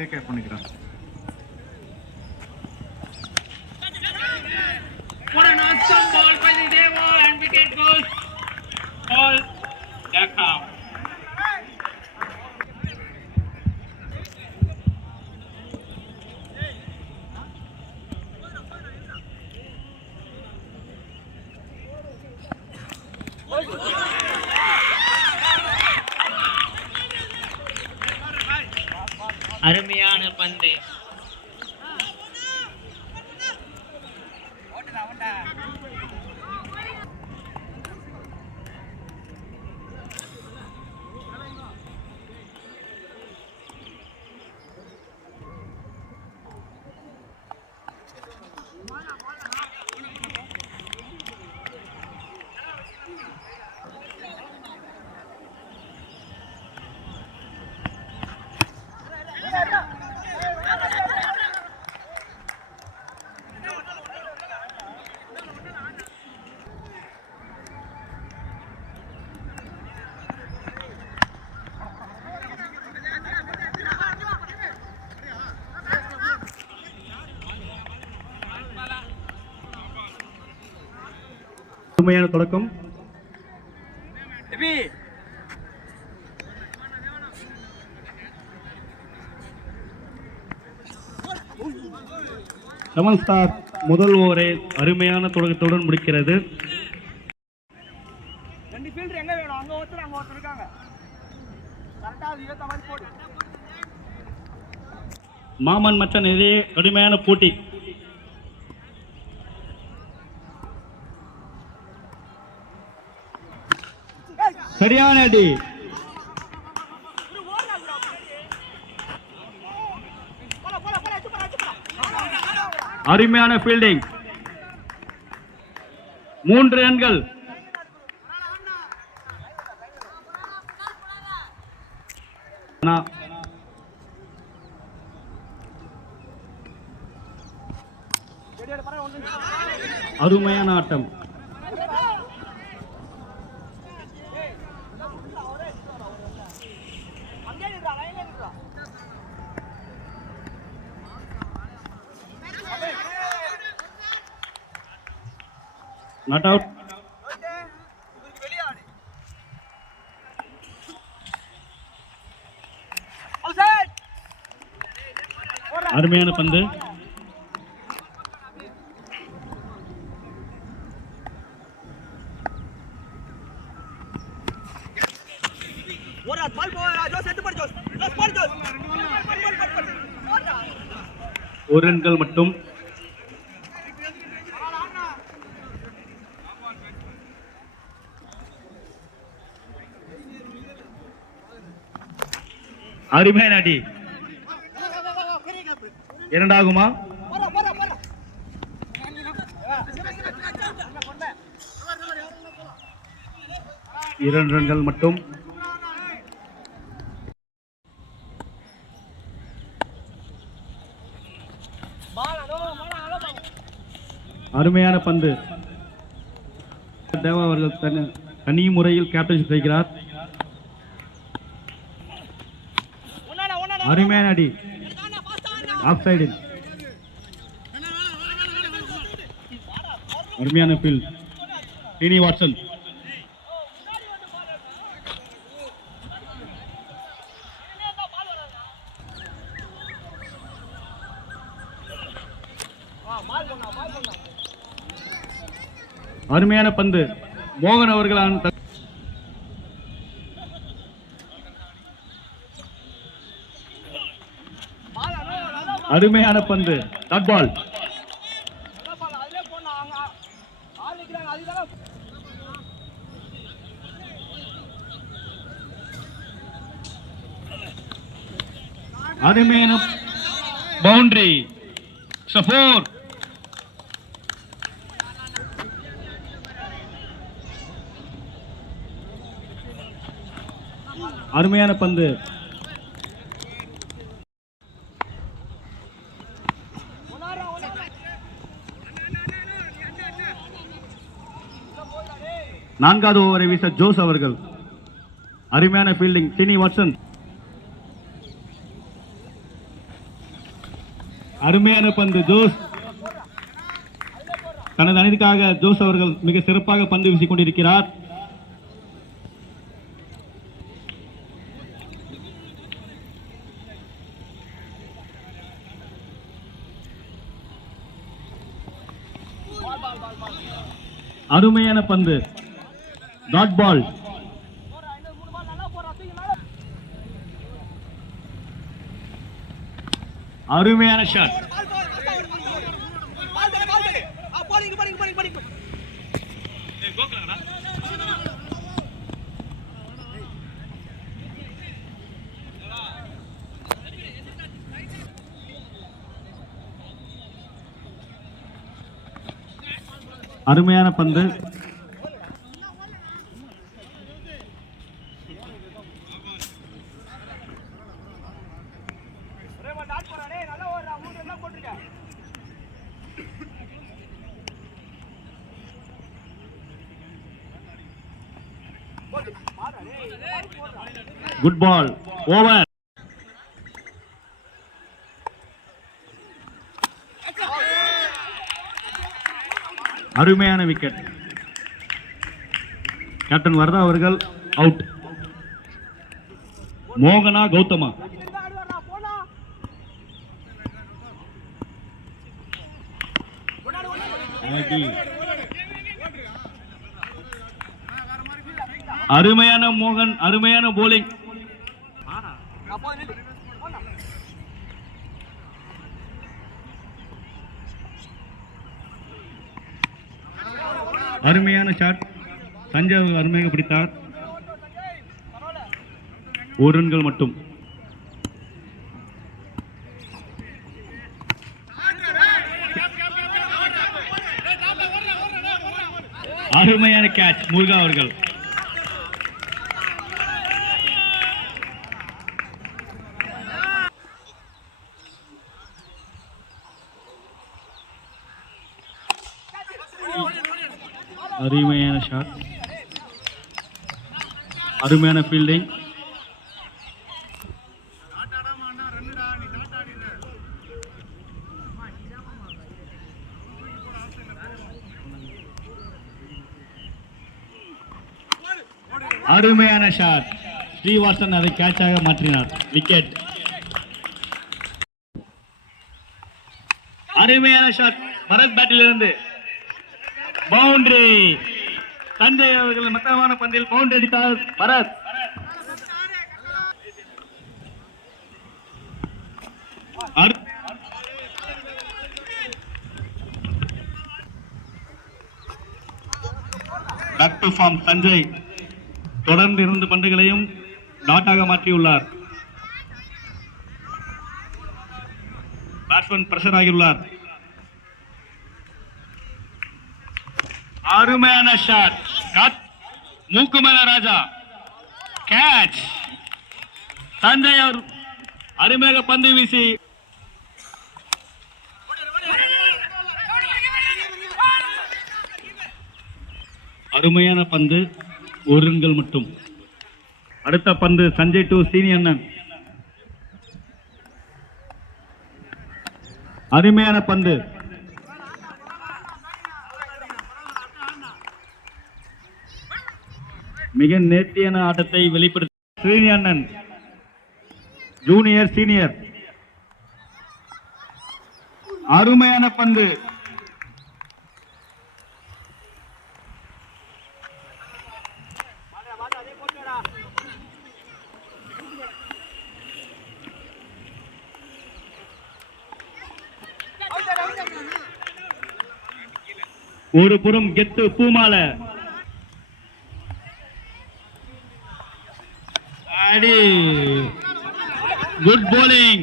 Take care பண்ணிக்கிறேன். What an awesome ball by the Deva and wicket goes all back out. அருமையான பந்து. அருமையான தொடக்கம். செவன் ஸ்டார் முதல் ஓவரை அருமையான தொடக்கத்துடன் முடிக்கிறது. மாமன் மச்சான் இதே கடுமையான போட்டி. சரியான அடி. அருமையான ஃபீல்டிங். 3 ரன்கள். அருமையான ஆட்டம். Not out. அருமையான பந்து. ஒரு ரன்கள் மட்டும். அருமையான அடி. இரண்டாகுமா? 2 ரன்கள் மட்டும். அருமையான பந்து. தேவா அவர்கள் தனி முறையில் கேப்டன்ஷிப் செய்கிறார். அருமையான அடி. ஆஃப் சைடில். அருமையான ஃபீல்ட். Tiny Watson. அருமையான பந்து. மோகன் அவர்கள் அருமையான பந்து. Dot ball. அருமையான பவுண்டரி. 4. அருமையான பந்து. நான்காவது ஓவரை வீச ஜோஸ் அவர்கள். அருமையான ஃபீல்டிங். Tiny Watson. அருமையான பந்து ஜோஸ். தனது அணிக்காக ஜோஸ் அவர்கள் மிக சிறப்பாக பந்து வீசிக் கொண்டிருக்கிறார். அருமையான பந்து, டாட் பால். அருமையான ஷாட். அருமையான பந்து. Good ball, over. அருமையான விக்கெட். கேப்டன் வரதா அவர்கள் அவுட். மோகனா கௌதமா. அருமையான மோகன், அருமையான போலிங். அருமையான ஷாட். சஞ்சய் அவர்கள் அருமையாக பிடித்தார். ஒரு ரன்கள் மட்டும். அருமையான கேட்ச் முருகா அவர்கள். அருமையான ஷாட், அருமையான ஃபீல்டிங். அருமையான ஷாட். ஸ்ரீவாசன் அதை கேட்சாக மாற்றினார். விக்கெட். அருமையான ஷாட் பரத் பேட்டில் இருந்து. பவுண்டரி. சஞ்சய் அவர்கள் மத்தமான பந்தில் பவுண்டரி அடித்தார் Bharat. Back to form Sanjay தொடர்ந்து 2 பந்துகளையும் டாட்டாக மாற்றியுள்ளார். பேட்ஸ்மேன் பிரஷர் ஆகியுள்ளார். அருமையான ஷாட். மூக்குமேல ராஜா கேட்ச். சஞ்சய் அவர் அருமையாக பந்து வீசி அருமையான பந்து. 1 ரன்கள் மட்டும். அடுத்த பந்து சஞ்சய் டு சீனி அண்ணன். அருமையான பந்து. மிக நேர்த்தியான ஆட்டத்தை வெளிப்படுத்த சீனி அண்ணன். Junior senior. அருமையான பந்து. ஒரு புறம் கெத்து பூமால. அடி. Good polling.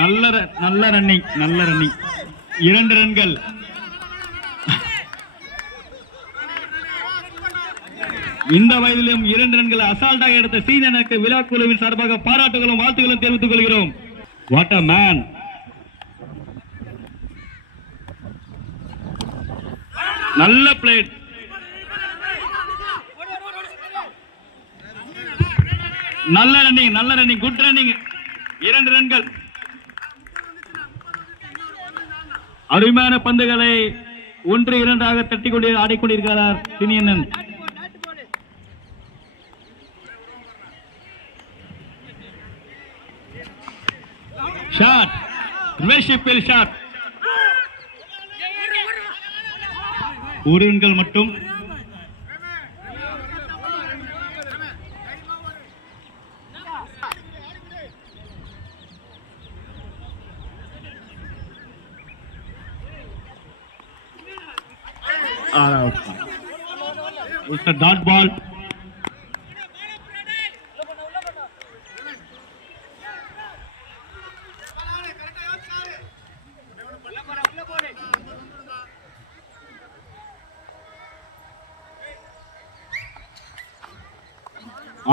நல்ல ரன்னிங். 2 ரன்கள். இந்த வயதிலும் 2 ரன்களை அசால்ட்டாக எடுத்த சீனனுக்கு விழா குழுவின் சார்பாக பாராட்டுகளும் வாழ்த்துக்களும் தெரிவித்துக் கொள்கிறோம். What a man. நல்ல பிளேட். நல்ல ரன்னிங். Good running. 2 ரன்கள். அருமையான பந்துகளை 1-2 தட்டி கொண்டு ஆடிக்கொண்டிருக்கிறார் சினியண்ணன். Shot, ரிவர்ஷிப்பில் shot. 1 ரன்கள் மட்டும். It's a dot ball.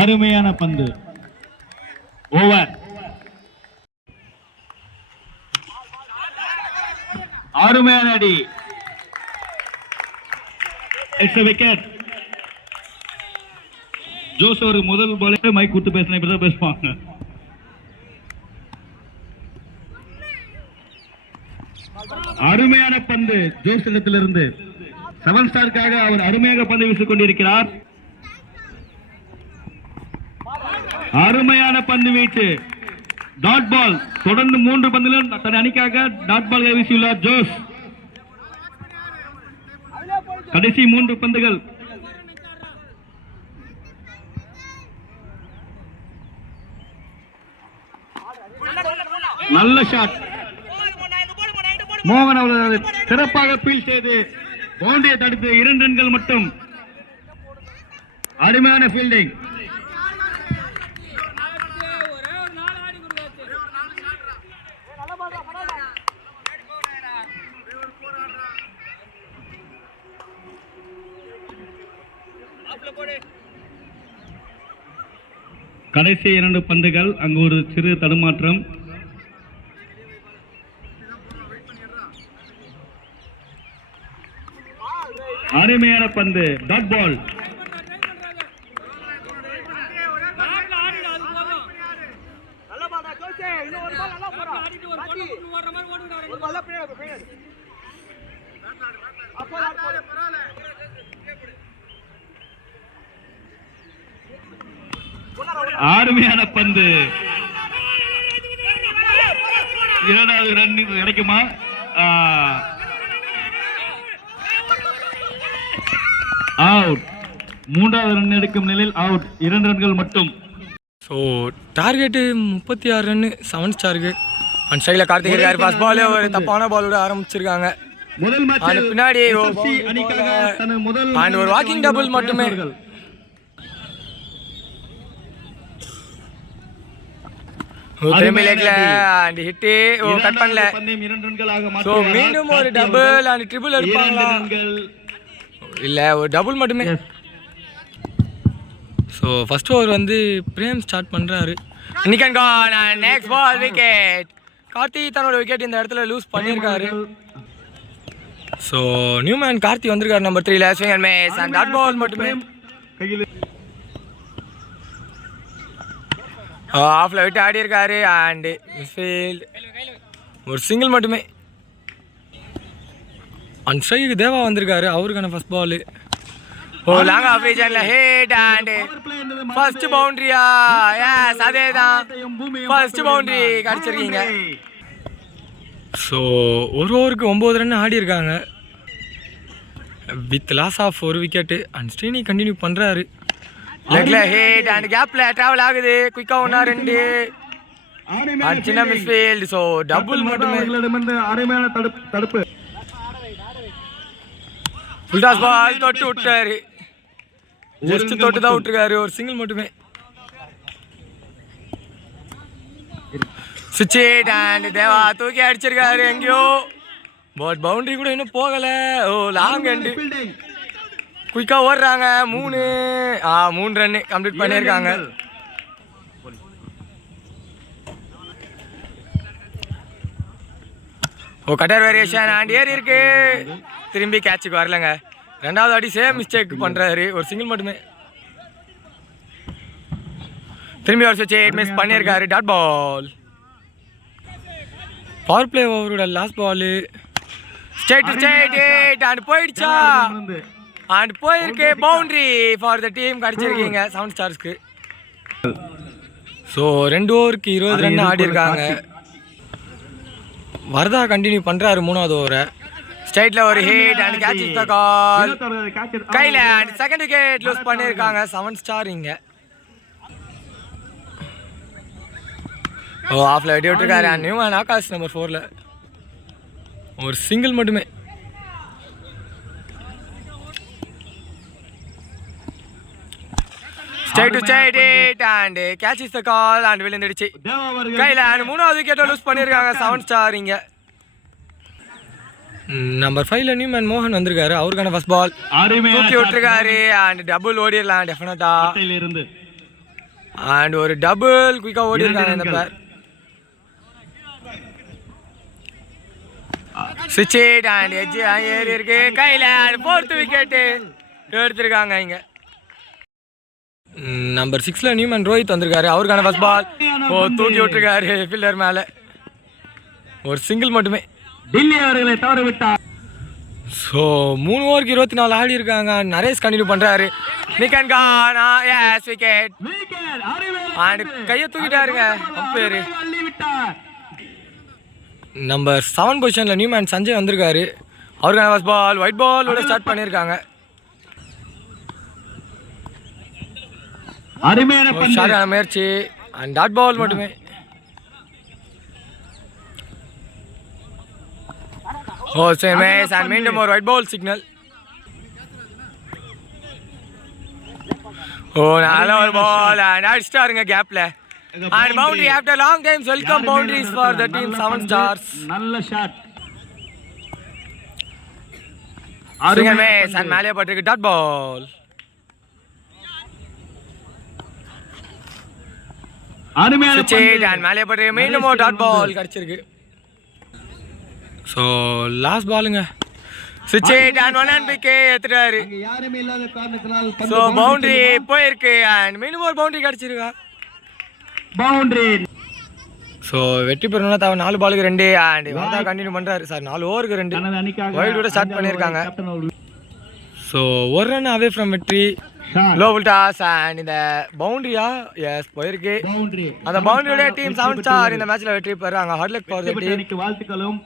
அருமையான பந்து. ஓவர். அருமையான அடி. It's a wicket. ஜோஸ் ஒரு முதல் பாலே மைக் கொடுத்து பேசினா இப்பதான் பேசுவாங்க. அருமையான பந்து ஜோஸ் இடத்திலிருந்து 7 ஸ்டாருக்காக அவர் அருமையாக பந்து வீசிக் கொண்டிருக்கிறார். அருமையான பந்து வீச்சு. Dot ball. தொடர்ந்து 3 பந்திலும் தன் அணிக்காக டாட் பால் வீசியுள்ளார் ஜோஸ். கடைசி 3 பந்துகள். நல்ல ஷாட். மோகன் அவர்கள் சிறப்பாக பீல் செய்து பவுண்டரியை தடுத்து 2 ரன்கள் மட்டும். அருமையான ஃபீல்டிங். கடைசி 2 பந்துகள். அங்கு ஒரு சிறு தடுமாற்றம். அருமையான பந்து. Dot ball. அருமையான பந்து. 2வது ரன் கிடைக்குமா? அவுட். 3வது ரன் எடுக்கும் நிலையில் அவுட். 2 ரன்கள் மட்டும். ஸோ டார்கெட்டு 36 ரன்னு 7 ஸ்டாருக்கு. அண்ட் சைடில் கார்த்திக் இருக்காரு. ஃபர்ஸ்ட் பாலே ஒரு தப்பான பாலோட ஆரம்பிச்சிருக்காங்க. முதல் மேட்ச் பின்னாடி அணிக்காக தனது முதல் அண்ட் ஒரு வாக்கிங் டபுள் மட்டுமே. திரும்பி லேக்ல அண்ட் ஹிட்டு கட் பண்ணல. ஸோ மீண்டும் ஒரு டபுள் அண்ட் ட்ரிபிள் எடுப்பாங்களா? இல்லை, ஒரு டபுள் மட்டுமே. ஸோ ஃபர்ஸ்ட் ஓவர் வந்து பிரேம் ஸ்டார்ட் பண்ணுறாரு. Next ball wicket. கார்த்தி தன்னோட விக்கெட் இந்த இடத்துல லூஸ் பண்ணியிருக்காரு. ஸோ நியூமேன் கார்த்தி வந்திருக்காரு நம்பர் 3ல. Swing and miss and dot ball மட்டுமே. ஆஃப்ல விட்டு ஆடி இருக்காரு அண்ட் மிஸ்ஃபீல்ட். ஒரு சிங்கிள் மட்டுமே. அண்ட் ஸ்ட்ரைக்கு தேவா வந்திருக்காரு. அவருக்கான first ball. Oh long off ரீஜன்ல ஹிட் அண்ட் ஃபர்ஸ்ட் பவுண்டரியா? எஸ், அதேதான். ஃபர்ஸ்ட் பவுண்டரி கடிச்சிருக்கீங்க. ஸோ ஒரு ஓவருக்கு 9 ரன் ஆடி இருக்காங்க வித் லாஸ் ஆஃப் ஒரு விக்கெட்டு. அண்ட் ஸ்ரீனி கண்டினியூ பண்ணுறாரு. லெக்ல ஹிட் அண்ட் கேப்ல டிராவல் ஆகுது. குயிக்காக 1-2 அண்ட் சின்ன மிஸ்ஃபீல்ட். ஸோ டபுள் மட்டுமே. அருமையான தடுப்பு. ஃபுல் டாஸ் பால் தொட்டு விட்டாரு. ஜஸ்ட் தொட்டு தான் விட்டுருக்காரு. ஒரு சிங்கிள் மட்டுமே. சுவிட்ச் அண்ட் தேவா தூக்கி அடிச்சிருக்காரு எங்கேயோ. பட் பவுண்டரி கூட இன்னும் போகலை. ஓ லாங் அண்டு குயிக்காக ஓடுறாங்க. 3 ரன்னு கம்ப்ளீட் பண்ணியிருக்காங்க. ஓ கட்டர் வேரியேஷன் அண்ட் ஏறி இருக்கு. திரும்பி கேட்சுக்கு வரலங்க. 2வது அடி சேம் மிஸ்டேக் பண்ணுறாரு. ஒரு சிங்கிள் மட்டுமே. திரும்பி ஒரு சுவிட்ச் மிஸ் பண்ணியிருக்காரு. Dot ball. பவர் பிளே ஓவரோட last ball. Straight to straight and போயிடுச்சா அண்ட் போயிருக்கு பவுண்டரி ஃபார் த டீம் கிடைச்சிருக்கீங்க 7 ஸ்டார்ஸ்க்கு. ஸோ 2 ஓவருக்கு 20 ரன் ஆடி இருக்காங்க. வரதா கண்டினியூ பண்றாரு 3வது ஓவரை. ஸ்ட்ரைட்ல ஒரு hit and catch is the call. கையில அண்ட் செகண்ட் விக்கெட் லூஸ் பண்ணிருக்காங்க 7 ஸ்டார் இங்க. ஓ ஆஃப்ல வெட்டி விட்டுருக்காரு. நியூமன் ஆகாஷ் நம்பர் 4ல ஒரு சிங்கிள் மட்டுமே. Straight to straight and catch is the call and விழுந்துடுச்சு கையில. அண்ட் 3வது விக்கெட்டை லூஸ் பண்ணிருக்காங்க 7 ஸ்டார் இங்க. நம்பர் 5ல நியூமன் மோகன் வந்திருக்காரு. அவருக்கான ஃபர்ஸ்ட் பால் தூக்கி விட்டுருக்காரு அண்ட் டபுள் ஓடிடலாம் டெஃபினட்டா. அண்ட் ஒரு டபுள் குயிக்கா ஓடி இருக்காங்க இந்த பேர். சுவிட்ச் அண்ட் எட்ஜ் ஏறி இருக்கு கையில. அண்ட் 4th விக்கெட் எடுத்திருக்காங்க இங்க. நம்பர் 6ல நியூமன் ரோஹித் வந்திருக்காரு. அவருக்கான ஃபர்ஸ்ட் பால் தூக்கி விட்டுருக்காரு ஃபீல்டர் மேல. ஒரு சிங்கிள் மட்டுமே. டில்லி அவர்களை தவற விட்டார். ஸோ 3 ஓவருக்கு 24 ஆடி இருக்காங்க. நரேஷ் கண்டினியூ பண்றாரு. நிக்கன் கான் எஸ் விக்கெட் அண்ட் கையை தூக்கிட்டாருங்க அம்பையர். நம்பர் 7 பொசிஷன்ல நியூமேன் சஞ்சய் வந்திருக்காரு. அவருக்கான ஃபர்ஸ்ட் பால் ஒயிட் பாலோட ஸ்டார்ட் பண்ணியிருக்காங்க. அருமையான முயற்சி அண்ட் டாட் பால் மட்டுமே. ஓ சேமேஸ் அண்ட் மீண்டும் ஒரு ஒயிட் பால் சிக்னல். ஓ நல்ல ஒரு பால் அண்ட் அடிச்சிட்டாருங்க கேப்ல. And boundary after long times. Welcome boundaries for the team 7 stars. நல்ல ஷாட். சேமேஸ் அண்ட் மேலே பட்டிருக்கு டாட் பால். அருமையான அண்ட் மேலே பட்டிருக்கு மீண்டும் ஒரு டாட் பால் கிடைச்சிருக்கு. ஸோ லாஸ்ட் பாலுங்க. சுவிட்ச் அண்ட் 1 அண்ட் பிகே எடுத்துட்டாரு. யாருமே இல்லாத காரணத்தினால் ஸோ பவுண்டரி போயிருக்கு அண்ட் மீண்டும் ஒரு பவுண்டரி கிடைச்சிருக்கா பவுண்டரி. ஸோ வெற்றி பெறணும்னா தவிர 4 பாலுக்கு 2 அண்ட் வரதா கண்டினியூ பண்றாரு சார். 4 ஓவருக்கு 2 வைடோட ஸ்டார்ட் பண்ணியிருக்காங்க. ஸோ 1 ரன் அவே ஃப்ரம் வெற்றி. லோ டாஸ் அண்ட் இந்த பவுண்டரியா எஸ் போயிருக்கு. அந்த பவுண்டரியோட டீம் 7 ஸ்டார் இந்த மேட்ச்ல வெற்றி பெறாங்க. Hard luck for the team. வாழ்த்துக்களும்.